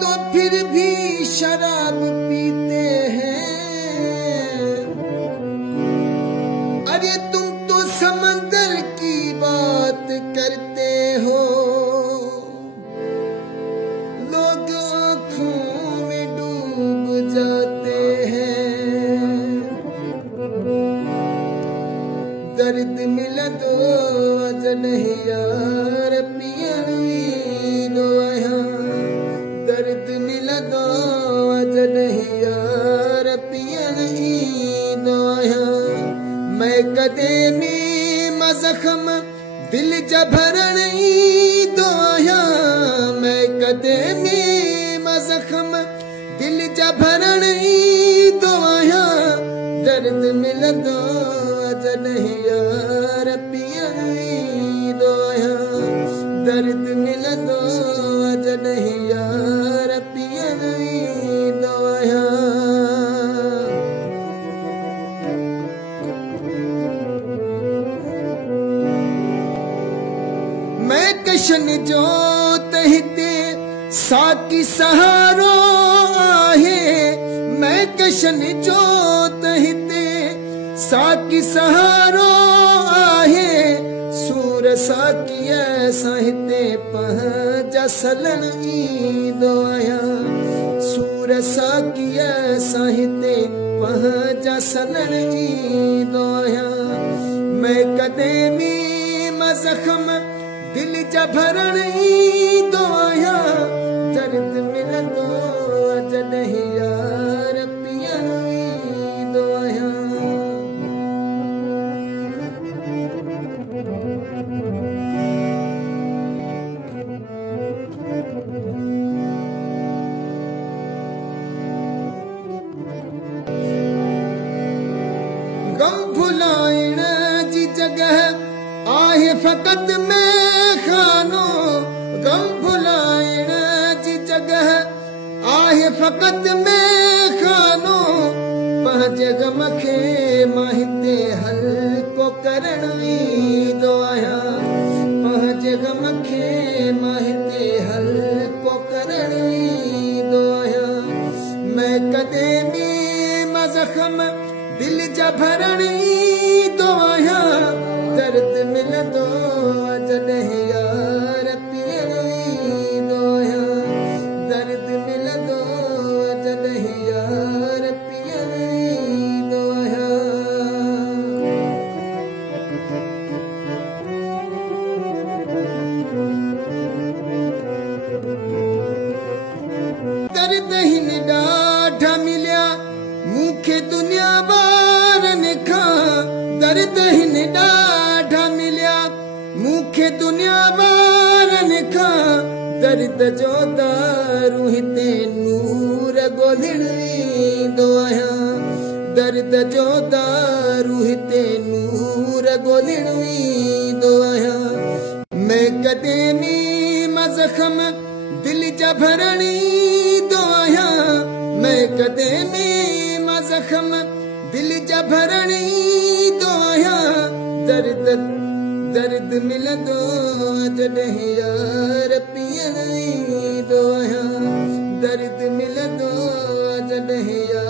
तो फिर भी शराब पीते हैं। अरे तुम तो समंदर की बात करते हो, लोग आँखों में डूब जाते हैं। दर्द मिला दो अज नहीं यार पियनी दो यहाँ, दर्द मिला दो अज नहीं यार पियनी दो यहाँ। मैं कदे में मज़ख़म दिल जभरण दो यहाँ, मैं कदे में मज़ख़म दिल जभरण दो यहाँ। दर्द मिला दो अज नहीं यार पियनी दो यहाँ, दर्द मिला दो अज नहीं यार पियनी दो यहाँ। मैं कशन जो तहते साकी सहारो आहे, मैं कशन जो तहते साकी सहारो आहे। सूर साकी साहिते पहजा सलन दो यहाँ, सूर साकी साहिते पहजा सलन दो यहाँ। मैं कदे में मज़ख़म दिल जभरण दो यहाँ। दर्द मिला दो अज नहीं यार पियनी दो यहाँ। गम भुलाइण जी जगह आहे फ़क़त में खानो, गम भुलाइण जी जगह आहे फ़क़त में खानो। पंहिंजे गम खे मां हिते हल्को करण ईंदो आहियां, पंहिंजे गम खे मां हिते हल्को करण ईंदो आहियां। मैं कदे में मज़ख़म दिल जभरण दो यहाँ। दर्द मिला दो अज नहीं यार पियनी दो यहाँ, दर्द मिला दो अज नहीं यार पियनी दो यहाँ। दर्द हिन ॾाढा मिलिया मूंखे दुनिया वारनि खां, दर्द हिन ॾाढा मिलिया मूंखे दुनिया वारनि खां। दर्द जो दारू हिते नूर ॻोल्हण ईंदो आहियां, दर्द जो दारू हिते नूर ॻोल्हण ईंदो आहियां। मैं कदे में मज़ख़म दिल जभरण दो यहाँ, मैं कदे में मज़ख़म दिल जभरण दो यहाँ। दर्द दर्द मिला दो अज नहीं यार पियनी दो यहाँ, दर्द मिला दो अज नहीं यार।